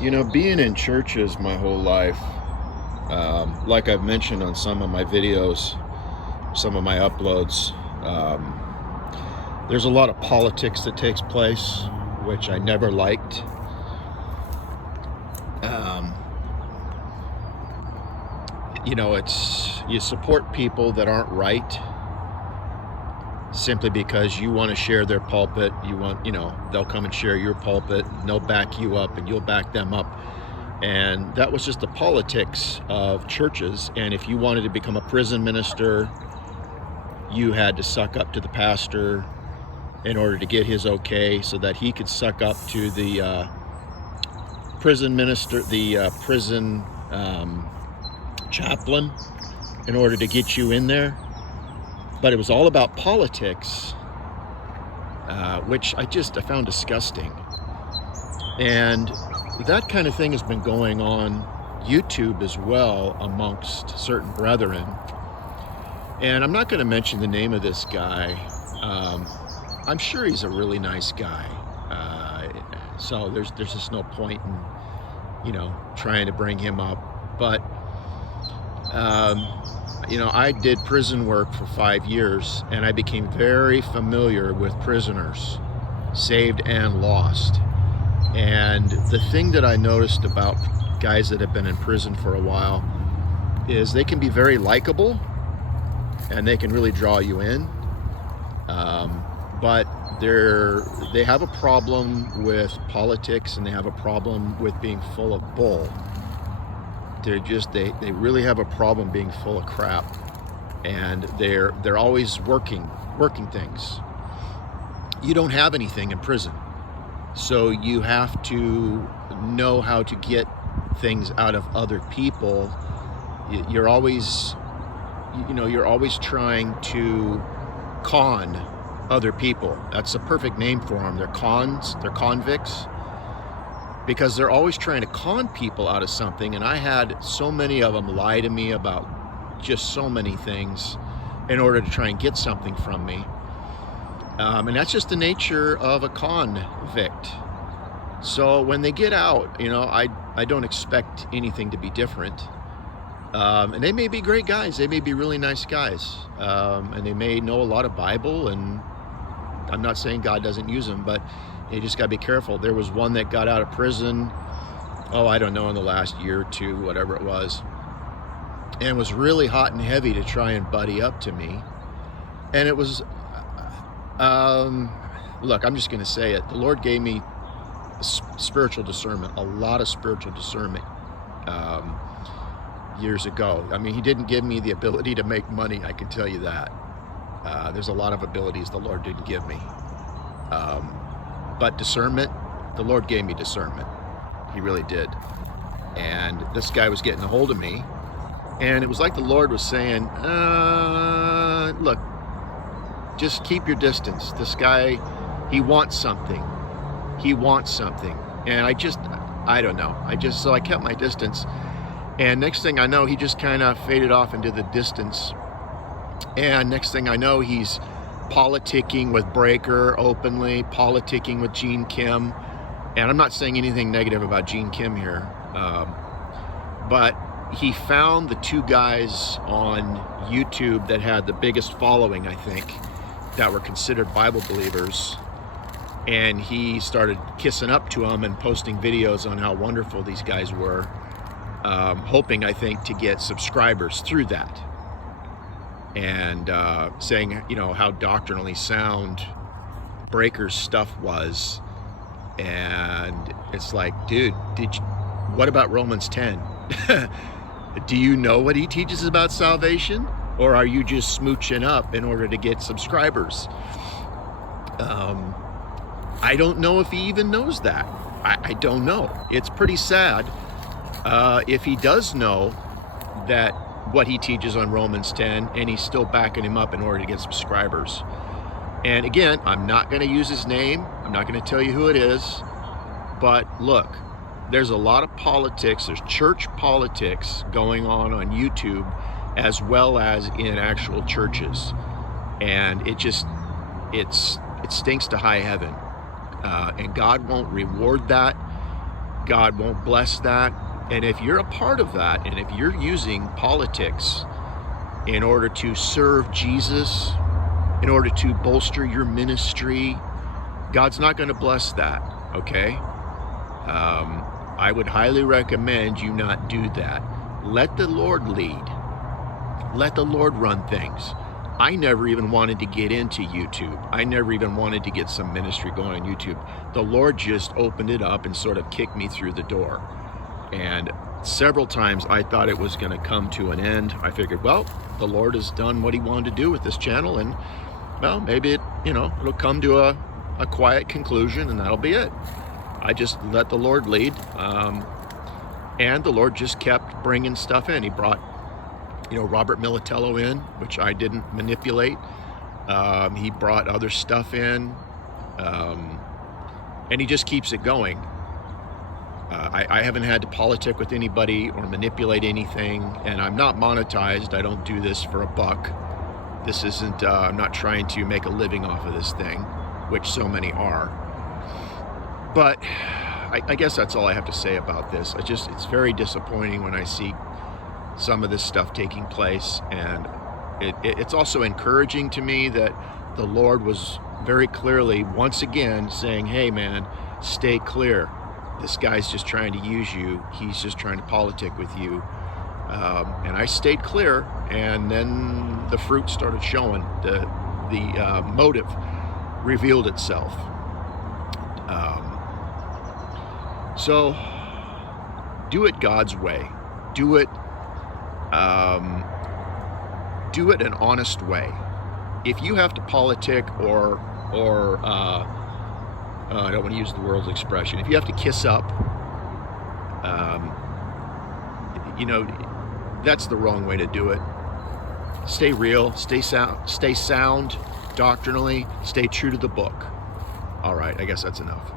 Being in churches my whole life, like I've mentioned on some of my videos, some of my uploads, there's a lot of politics that takes place, which I never liked. Um, it's you support people that aren't right simply because you want to share their pulpit. They'll come and share your pulpit, and they'll back you up, and you'll back them up. And that was just the politics of churches. And if you wanted to become a prison minister, you had to suck up to the pastor in order to get his okay so that he could suck up to the prison minister, the prison chaplain, in order to get you in there. But it was all about politics, which I found disgusting. And that kind of thing has been going on YouTube as well amongst certain brethren. And I'm not going to mention the name of this guy. I'm sure he's a really nice guy. So there's just no point in, trying to bring him up. But, I did prison work for 5 years, and I became very familiar with prisoners, saved and lost. And the thing that I noticed about guys that have been in prison for a while is they can be very likable and they can really draw you in. But they have a problem with politics, and they have a problem with being full of bull. They really have a problem being full of crap, and they're always working things. You don't have anything in prison, so you have to know how to get things out of other people. You're always trying to con other people. That's the perfect name for them. They're convicts, because they're always trying to con people out of something. And I had so many of them lie to me about just so many things in order to try and get something from me. And that's just the nature of a convict. So when they get out, I don't expect anything to be different. And they may be great guys. They may be really nice guys. And they may know a lot of Bible, and I'm not saying God doesn't use them, but you just got to be careful. There was one that got out of prison, I don't know, in the last year or two, whatever it was, and was really hot and heavy to try and buddy up to me. And it was, look, I'm just going to say it. The Lord gave me spiritual discernment, a lot of spiritual discernment, years ago. I mean, He didn't give me the ability to make money, I can tell you that. There's a lot of abilities the Lord didn't give me. But discernment, the Lord gave me discernment. He really did. And this guy was getting a hold of me, and it was like the Lord was saying, look, just keep your distance. This guy, he wants something. And I don't know. So I kept my distance. And next thing I know, he just kind of faded off into the distance. And next thing I know, he's politicking with Breaker openly, politicking with Gene Kim. And I'm not saying anything negative about Gene Kim here. But he found the two guys on YouTube that had the biggest following, I think, that were considered Bible believers. And he started kissing up to them and posting videos on how wonderful these guys were, hoping, I think, to get subscribers through that. And saying, how doctrinally sound Breaker's stuff was. And it's like, dude, what about Romans 10? Do you know what he teaches about salvation? Or are you just smooching up in order to get subscribers? I don't know if he even knows that. I don't know. It's pretty sad if he does know that what he teaches on Romans 10, and he's still backing him up in order to get subscribers. And again, I'm not going to use his name. I'm not going to tell you who it is. But look, there's a lot of politics. There's church politics going on YouTube, as well as in actual churches. And it stinks to high heaven. And God won't reward that. God won't bless that. And if you're a part of that, and if you're using politics in order to serve Jesus, in order to bolster your ministry, God's not going to bless that, okay? I would highly recommend you not do that. Let the Lord lead. Let the Lord run things. I never even wanted to get into YouTube. I never even wanted to get some ministry going on YouTube. The Lord just opened it up and sort of kicked me through the door. And several times I thought it was going to come to an end. I figured, well, the Lord has done what he wanted to do with this channel, and well, maybe it'll come to a quiet conclusion, and that'll be it. I just let the Lord lead, and the Lord just kept bringing stuff in. He brought, Robert Militello in, which I didn't manipulate. He brought other stuff in, and he just keeps it going. I haven't had to politic with anybody or manipulate anything, and I'm not monetized. I don't do this for a buck. This isn't, I'm not trying to make a living off of this thing, which so many are. But I guess that's all I have to say about this. It's very disappointing when I see some of this stuff taking place, and it's also encouraging to me that the Lord was very clearly once again saying, hey man, stay clear. This guy's just trying to use you. He's just trying to politic with you. And I stayed clear, and then the fruit started showing. The motive revealed itself. So do it God's way. Do it an honest way. If you have to politic or I don't want to use the world's expression, if you have to kiss up, that's the wrong way to do it. Stay real, stay sound doctrinally, stay true to the book. All right, I guess that's enough.